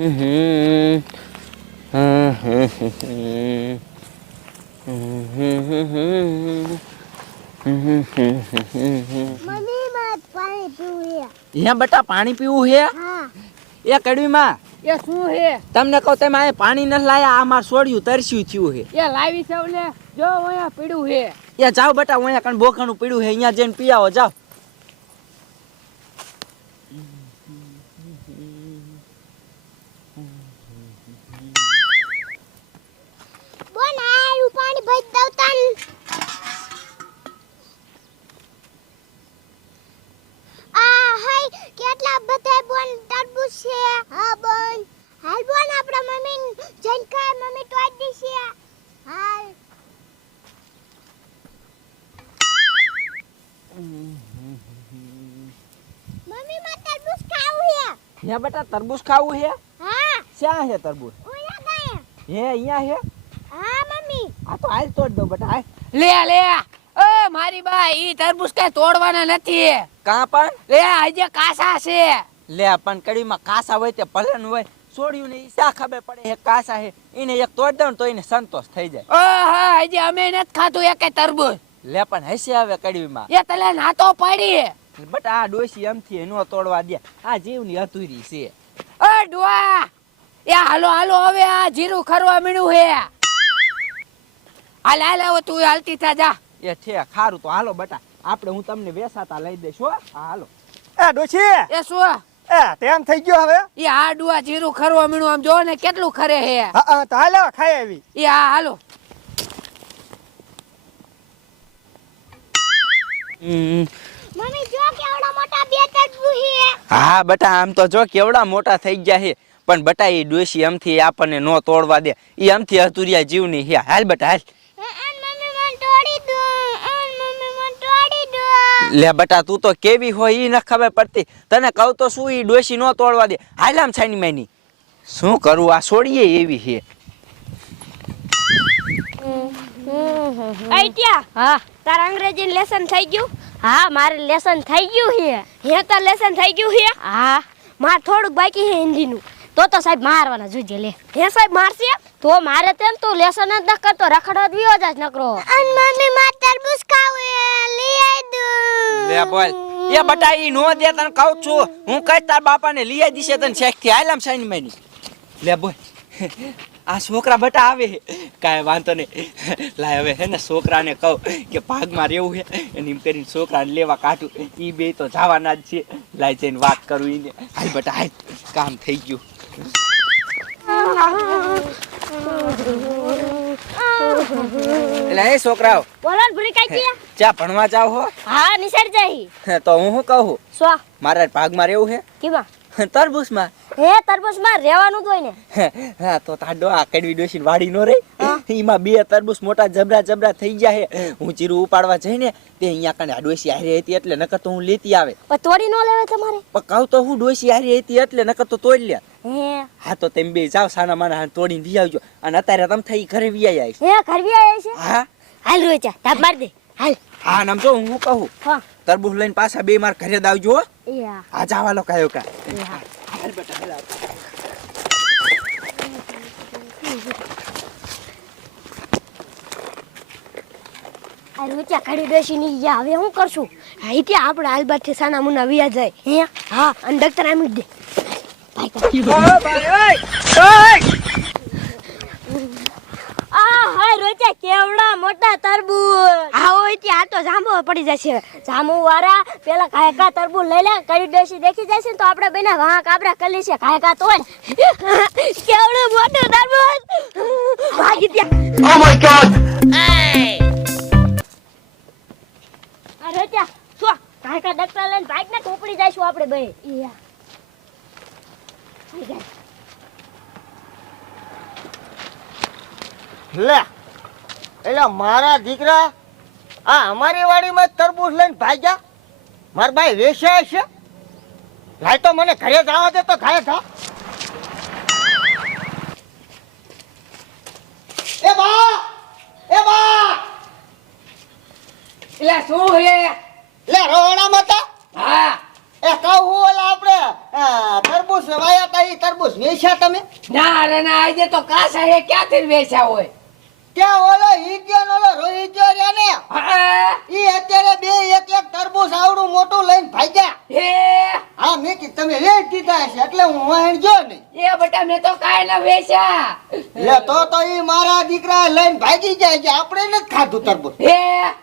હે બેટા પાણી પીવું હે હા. એ કડવીમાં? એ શું હે તમને કહું તમે આ પાણી ન લાયા આ માર સોડ્યું તરસ્યું થયું હે એ લાવી છે ઓલે જો અહીંયા પીડું હે એ જાઓ બેટા અહીંયા કણ બોખાણું પીડું હે અહીંયા જઈને પી આવો હે બેટા તરબૂચ ખાવું હે? હા. શ્યાં હે તરબૂચ? ઓલા ગયા. હે અહીંયા હે? હા મમ્મી. આ તો હાલ તોડ દો બેટા હાલ લે લે. એ મારી બા ઈ તરબૂચ કઈ તોડવાના નથી. કા પણ? લે આજે કાસા છે. લે પણ કડીમાં કાસા હોય તે પલન હોય. છોડ્યું ને ઈ શા ખબર પડે હે કાસા હે? એને એક તોડ દઉં તો એને સંતોષ થઈ જાય. ઓહા આજે અમે નથી ખાધું એકે તરબૂચ. લે પણ હશે હવે કડીમાં. એ તલે નાતો પડી. બટ આ ડોશી એમથી એનો તોડવા દે. આ જીવની અધૂરી છે. એ ડોઆ! એ હાલો હાલો હવે આ જીરું ખરવા મીણું હે. હાલ હાલ તું હાલતી થા જા. એ છે ખારું તો હાલો બટા. આપણે હું તમને વેસાતા લઈ દઈશ હો. હાલો. એ ડોશી! એ શું? એ તેમ થઈ ગયો હવે? એ આ ડુઆ જીરું ખરવા મીણું આમ જો ને કેટલું ખરે હે. હા હા તો હાલો ખાઈ આવી. એ હા હાલો. હમ. મમ્મી જો કેવડા મોટા બે તરબૂચ છે હા બટા આમ તો જો કેવડા મોટા થઈ ગયા છે. પણ બટા એ ડોશી એમથી આપણને ન તોડવા દે. એ એમથી અતુરિયા જીવની હે હાલ બટા હાલ. અન મમ્મી મને તોડી દો અન મમ્મી મને તોડી દો લે બટા તું તો કેવી હોય એ ન ખબર પડતી. તને કહું તો શું એ ડોશી નો તોડવા દે. હાલ આમ છાની માની શું કરું આ છોડીએ એવી હે આઈટ્યા હા. તારા અંગ્રેજી લેસન થઈ ગયું? હા મારે લેસન થઈ ગયું છે. હે તો લેસન થઈ ગયું છે? હા. મારે થોડુંક બાકી હે હિન્દીનું તો તો સાહેબ મારવાના જોજે લે. હે સાહેબ મારશે? તો મારે તેમ તું લેસન જ ન કરતો રખડવા જ વિયો જાસ નકરો. અન મમ્મી માર તરબૂચ ખાવું લઈ આઈ દઉં. લે બોલ. એ બટા ઈ નો દે તને કહું છું. હું કઈ તાર બાપાને લઈ આવી દીશે તને શેખથી હાલ સાઈન મેની લે બોલ. આ છોકરા બટા આવે કાંઈ વાંધો નહીં. લાય હવે હે ને છોકરાને કહું કે ભાગમાં રહેવું છે. એને એમ કરીને છોકરાને લેવા કાઢું. એ બે તો જવાના જ છે. લાય જઈને વાત કરું એને હાલ બટા હાલ. કામ થઈ ગયું. એટલે એ છોકરાઓ. બોલો ને ભૂરી કાઈ ચા ભણવા જાવ હો? હા નિસર જાય તો હું શું કહું? સો મારા ભાગમાં રહેવું છે? કીમાં? તરબૂચમાં. હે તરબૂચમાં રહેવાનું જ હોય ને. હા તો તાડો આ કડવી ડોશી વાડી નો રે. એમાં બે તરબૂચ મોટા જબરા જબરા થઈ ગયા હે. હું ચીરું ઉપાડવા જઈને તે અહીંયા કણે આ ડોશી હારી હતી એટલે નકર તો હું લેતી આવે. પણ તોડી નો લેવે તમારે? પણ કહું તો હું ડોશી હારી હતી એટલે નકર તો તોડી લે. હા. તો તેમ બે જાવ સાના માના તોડીને વી આવજો. અને અત્યારે તમે થઈ ઘરે વી આવી હે ઘરવી આવ્યા છે હા. હાલ રોચા તાપ માર દે. હાલ. હા નામ જો હું કહું? હા. તરબૂચ લઈને પાછા બે માર ઘરે દાવજો હો. હા જાવાલો કાયો કા. હા હાલ બેટા હાલ આવ. આ રોચા ઘડી બેસી ની ગયા હવે શું કરશું? અહીં ત્યાં આપણે હાલબાદથી સાના મુના વિયા જાય. હે? હા અને ડોક્ટર આમ ભાઈ દે આ રોચા કેવડા મોટા તરબૂચ. આ હોય ત્યાં આ તો જાંબુ પડી જશે. જાંબુ વાળા પેલા કાયકા તરબૂચ લઈ લે કરી ડોસી દેખી જશે તો આપણે બેના વાહ કાબરા કરી છે કાયકા તો કેવડું મોટું તરબૂચ. ભાગી ત્યાં આ રોચા છો કાયકા ડક્ટર લઈને ભાગ ને કોપડી જઈશું આપણે બે. ઈયા. લે. એટલે મારા દીકરા આ અમારી વાડીમાં તરબૂચ લઈને ભાગ્યા મારા ભાઈ વેચ્યા છે લાય તો મને ઘરે જવા દે તો ઘરે જા. એ બા! એ બા! એટલે શું હે? એટલે રોડા માતા? હા. એ કહું ઓલા આપણે તરબૂચ વાયા તા એ તરબૂચ વેચ્યા તમે? ના રે ના આજે તો કાસા હે ક્યાંથી વેચ્યા હોય? ત્યાં ઓલો હિત્યો ને ઓલો રોહિત્યો રહ્યા ને ઈ અત્યારે બે એક એક તરબૂચ આવડું મોટું લઈને ભાગ્યા. હે. હા મેં કી તમે વેચ દીધા છે એટલે હું વાહણ જો ને એ બટા મેં તો કાય ના વેચ્યા. લે તો તો ઈ મારા દીકરા લઈને ભાગી જાય છે આપણે ન ખાધું તરબૂચ. હે.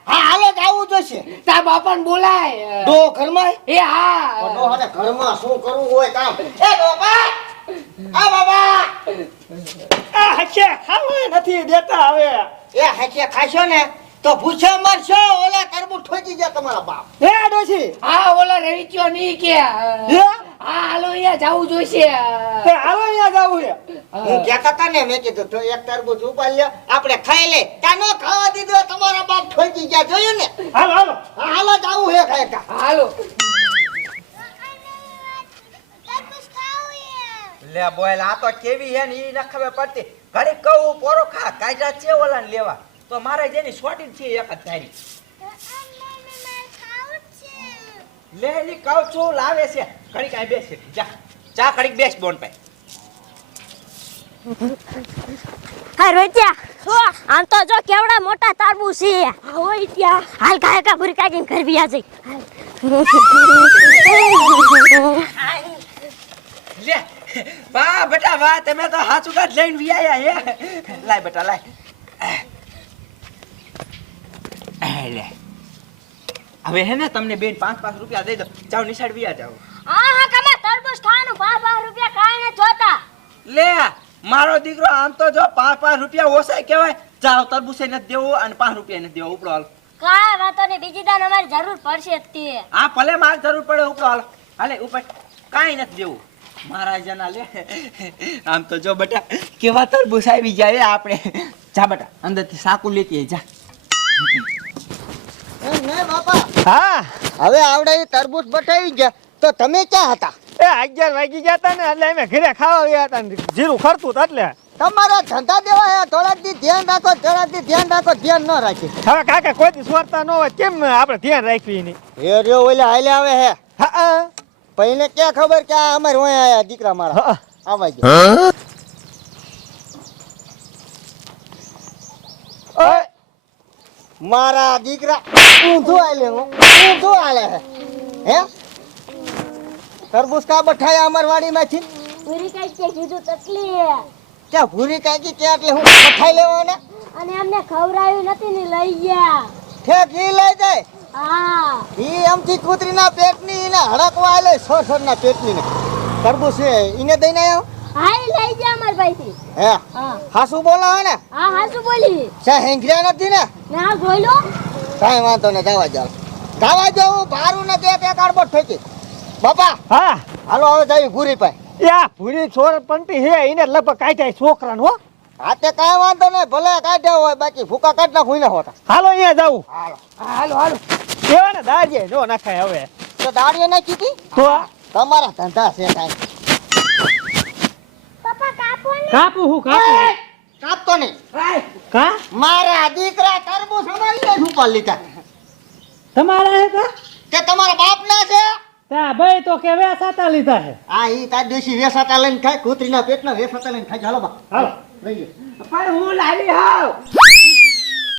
હા હાલો જ આવું જોશે. તા બાપાને બોલાય. ડો ઘરમાં? એ હા. ડોહાને ઘરમાં શું કરવું હોય કામ? એ બાબા આ બાબા! આ હશે ખાવા નથી દેતા હવે. એ હાચે ખાશો ને તો ભૂસા મારશો ઓલા તરબૂચ ઠોકી ગયા તમારા બાપ. હે ડોશી? હા ઓલો રહીચ્યો નહીં કે. હે? હા હાલો અહીંયા જાવું જોઈશે તે હાલો અહીંયા જાવું છે હું. કહેતા હતા ને મેં કીધું તો એક તરબૂચ ઉપાડ લ્યો આપણે ખાઈ લે. ત્યાં નો ખાવા દીધો તમારા બાપ ઠોકી ગયા જોયું ને? હાલો હાલો. હા, હાલો જ. આવું હે ખાય હાલો. લે બોલ આ તો કેવી હે ને ઈ ન ખબર પડતી. ઘડી કહું પોરો ખા કાયદા છે ઓલા ને લેવા. તો મારે જેની શોર્ટેજ છે એક જ ધારી. લે લી કહું છું લાવે છે. ઘડી કાંઈ બેસ. જા. ચા ઘડીક બેસ બોન પે હા રોત્યા આમ તો જો કેવડા મોટા તારબુ છે. હા હોય ત્યાં હાલ કાય કા ભૂરી કાઢીને ઘર બી આ જઈ લે વાહ બેટા વાહ તમે તો હાચું કાઢ લઈને વી આયા હે. લાય બેટા લાય. લે. હવે હે ને તમને બેન પાંચ પાંચ રૂપિયા દઈ દો. જાઓ નિશાળ વિયા જાઓ. હા હા કમા તરબૂચ ખાવાનું પાંચ પાંચ રૂપિયા કાંઈ નથી જોતા. લે મારો દીકરો આમ તો જો પાંચ પાંચ રૂપિયા ઓછાય કહેવાય. જાઓ તરબૂચે નથી દેવું અને પાંચ રૂપિયા નથી દેવો. ઉપડો હાલ. કાંઈ વાતો ને બીજી દાન અમારે જરૂર પડશે તે. હા ભલે માર જરૂર પડે ઉપડો હાલ. હાલે ઉપર. કાંઈ નથી દેવું. મારા જના લે. આમ તો જો બટા કેવા તરબૂચ આવી જાય આપણે. જા બટા અંદરથી સાકુ લેતી જા. બાપા હા. હવે આવડે તરબૂચ બટાવી ગયા. તો તમે ક્યાં હતા? એ અગિયાર વાગી ગયા હતા ને એટલે અમે ઘરે ખાવા ગયા હતા જીરું ખરતું હતું એટલે. તમારા ધંધા દેવા હે થોડાક દી ધ્યાન રાખો થોડાક દી ધ્યાન રાખો ધ્યાન ન રાખી. હવે કાકા કોઈ દી સ્વરતા ન હોય કેમ આપણે ધ્યાન રાખવી નહીં એ રહ્યો ઓલે હાલે આવે હે હા. પહેલે ક્યાં ખબર કે આ અમારે હોય આયા દીકરા મારા. આવા ગયા. મારા દીકરા ઊંધું આલે હું ઊંધું હાલે હે. હે? તરબૂચ કા બઠાયા અમાર વાડીમાંથી? ભૂરી કાંઈ કે કીધું તકલીફ ક્યાં ભૂરી કાંકી ક્યાં એટલે હું બઠાઈ ને અને અમને ખવરાયું નથી ને લઈ ગયા. ઠેક ઈ લઈ જાય. ઈ આમથી કૂતરીના પેટની એને હડકવા આલે પેટની ને છે ઈને દઈને આવ્યો હા ઈ લઈ ગયા અમાર ભાઈથી. હે? હા. હાસુ બોલાવે ને હા હા શું બોલી. છે હેંગર્યા નથી ને? ને જોઈ વાંધો ને જવા જાવ જવા જાવ ભારું ને તે તે કાઢબો ઠોકી બાપા હા. હાલો હવે જાવી ભૂરી પાય યા ભૂરી છોર પંટી હે એને લગભગ કાઢ્યા છોકરાને હો. હા તે કાંઈ વાંધો નહીં ભલે કાઢ્યા હોય બાકી ભૂકા કાઢ નાખું ને હોતા. હાલો અહીંયા જાવું હાલો. હાલો હાલો. કેવા ને દાડીએ જો નાખાય હવે. તો દાડીએ ના કીધી તો તમારા ધંધા છે કાંઈ. પપ્પા કાપો ને. કાપો હું કાપો કાપતો નહીં. કા? મારા દીકરા તરબૂચ અમારી ને ઉપર લીધા. તમારા હે કા? તે તમારા બાપ ના છે? તા ભાઈ તો કે વેસાતા લીધા હે. આ ઈ તા દેશી વેસાતા લઈને ખાય કૂતરીના પેટના વેસાતા લઈને ખાય. હાલો બા. હાલો. લઈ પણ હું લાવી હાવ